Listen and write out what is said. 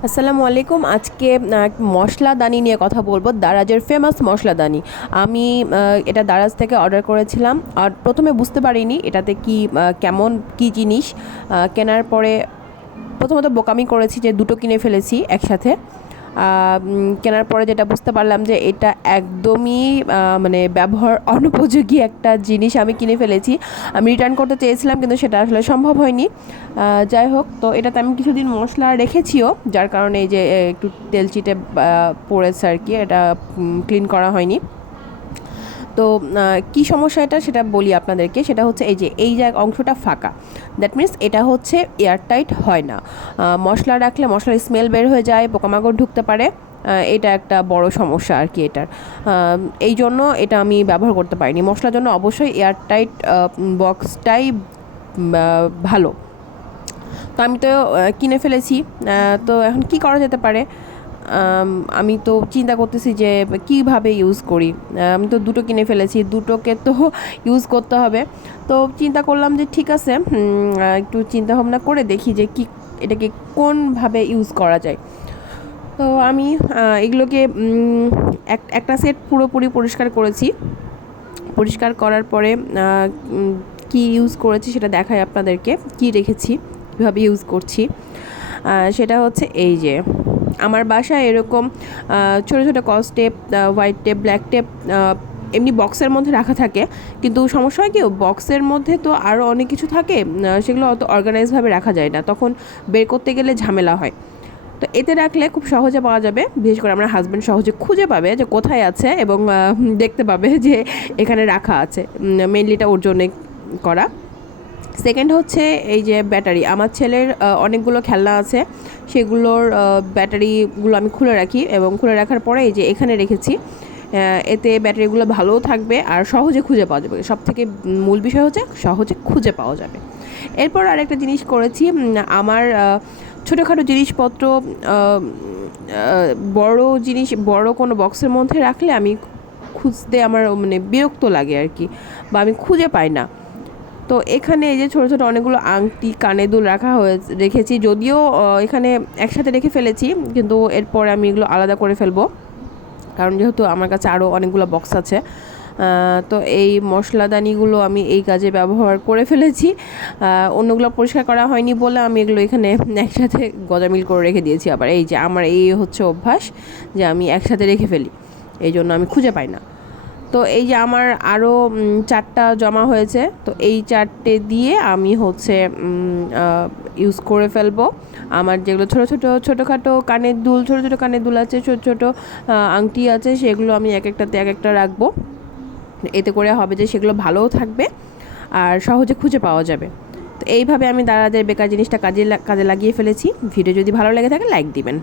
আসসালামু আলাইকুম। আজকে মশলাদানি নিয়ে কথা বলব। দারাজের ফেমাস মশলাদানি। আমি এটা দারাজ থেকে অর্ডার করেছিলাম। আর প্রথমে বুঝতে পারিনি এটাতে কি কেমন, কি জিনিস। কেনার পরে প্রথমত বোকামি করেছি যে দুটো কিনে ফেলেছি একসাথে। কেনার পরে যেটা বুঝতে পারলাম যে এটা একদমই মানে ব্যবহার অনুপযোগী একটা জিনিস আমি কিনে ফেলেছি। আমি রিটার্ন করতে চেয়েছিলাম কিন্তু সেটা আসলে সম্ভব হয়নি। যাই হোক, তো এটাতে আমি কিছুদিন মশলা রেখেছিও, যার কারণে এই যে একটু তেল চিটে পড়েছে আর কি, এটা ক্লিন করা হয়নি। তো কী সমস্যা এটা সেটা বলি আপনাদেরকে। সেটা হচ্ছে এই যে, এই জায়গা অংশটা ফাঁকা। দ্যাট মিন্স এটা হচ্ছে এয়ারটাইট হয় না। মশলা রাখলে মশলার স্মেল বের হয়ে যায়, পোকামাকড় ঢুকতে পারে। এটা একটা বড় সমস্যা আর কি এটার। এই জন্য এটা আমি ব্যবহার করতে পারিনি। মশলার জন্য অবশ্যই এয়ারটাইট বক্সটাই ভালো। তো আমি তো কিনে ফেলেছি। তো এখন কি করা যেতে পারে? আম, তো চিন্তা করতেছি যে কীভাবে ইউজ করি। আমি তো দুটো কিনে ফেলেছি দুটোকে তো ইউজ করতে হবে। তো চিন্তা করলাম যে ঠিক আছে একটু চিন্তা ভাবনা করে দেখি যে কি এটাকে কোনভাবে ইউজ করা যায়। তো আমি এগুলোকে এক একটা সেট পুরোপুরি পরিষ্কার করেছি। পরিষ্কার করার পরে কি ইউজ করেছি সেটা দেখাই আপনাদেরকে। কি রেখেছি কীভাবে ইউজ করছি। সেটা হচ্ছে এই যে আমার বাসায় এরকম ছোটো ছোটো কস tape white tape black tape এমনি বক্সের মধ্যে রাখা থাকে। কিন্তু সমস্যা হয় কি বক্সের মধ্যে তো আরও অনেক কিছু থাকে সেগুলো অত অর্গানাইজভাবে রাখা যায় না। তখন বের করতে গেলে ঝামেলা হয়। তো এতে রাখলে খুব সহজে পাওয়া যাবে, বিশেষ করে আমার হাজব্যান্ড সহজে খুঁজে পাবে যে কোথায় আছে এবং দেখতে পাবে যে এখানে রাখা আছে। মেনলিটা ওর জন্যে করা। সেকেন্ড হচ্ছে এই যে ব্যাটারি। আমার ছেলের অনেকগুলো খেলনা আছে। সেগুলোর ব্যাটারিগুলো আমি খুলে রাখি এবং খুলে রাখার পরে এই যে এখানে রেখেছি। এতে ব্যাটারিগুলো ভালোও থাকবে আর সহজে খুঁজে পাওয়া যাবে। সব থেকে মূল বিষয় হচ্ছে সহজে খুঁজে পাওয়া যাবে। এরপর আরেকটা জিনিস করেছি আমার ছোটোখাটো জিনিসপত্র বড় জিনিস, বড় কোনো বক্সের মধ্যে রাখলে আমি খুঁজতে আমার মানে বিরক্ত লাগে আর কি বা আমি খুঁজে পাই না। তো এখানে এই যে ছোটো ছোটো অনেকগুলো আংটি, কানে দুল রাখা হয়ে রেখেছি। যদিও এখানে একসাথে রেখে ফেলেছি, কিন্তু এরপরে আমি এগুলো আলাদা করে ফেলব। কারণ যেহেতু আমার কাছে আরও অনেকগুলো বক্স আছে তো এই মশলাদানিগুলো আমি এই কাজে ব্যবহার করে ফেলেছি। অন্যগুলো পরিষ্কার করা হয়নি বলে আমি এগুলো এখানে একসাথে গজামিল করে রেখে দিয়েছি আবার। এই যে আমার এই হচ্ছে অভ্যাস যে আমি একসাথে রেখে ফেলি। এই জন্য আমি খুঁজে পাই না। তো এই যে আমার আরও চারটা জমা হয়েছে, তো এই চারটে দিয়ে আমি হচ্ছে ইউজ করে ফেলব। আমার যেগুলো ছোটো ছোটো, ছোটোখাটো কানের দুল, ছোটো ছোটো কানের দুল আছে, ছোটো ছোটো আংটি আছে, সেগুলো আমি এক একটাতে এক একটা রাখব। এতে করে হবে যে সেগুলো ভালোও থাকবে আর সহজে খুঁজে পাওয়া যাবে। তো এইভাবে আমি দাদাদের বেকার জিনিসটা কাজে কাজে লাগিয়ে ফেলেছি। ভিডিও যদি ভালো লেগে থাকে লাইক দিবেন।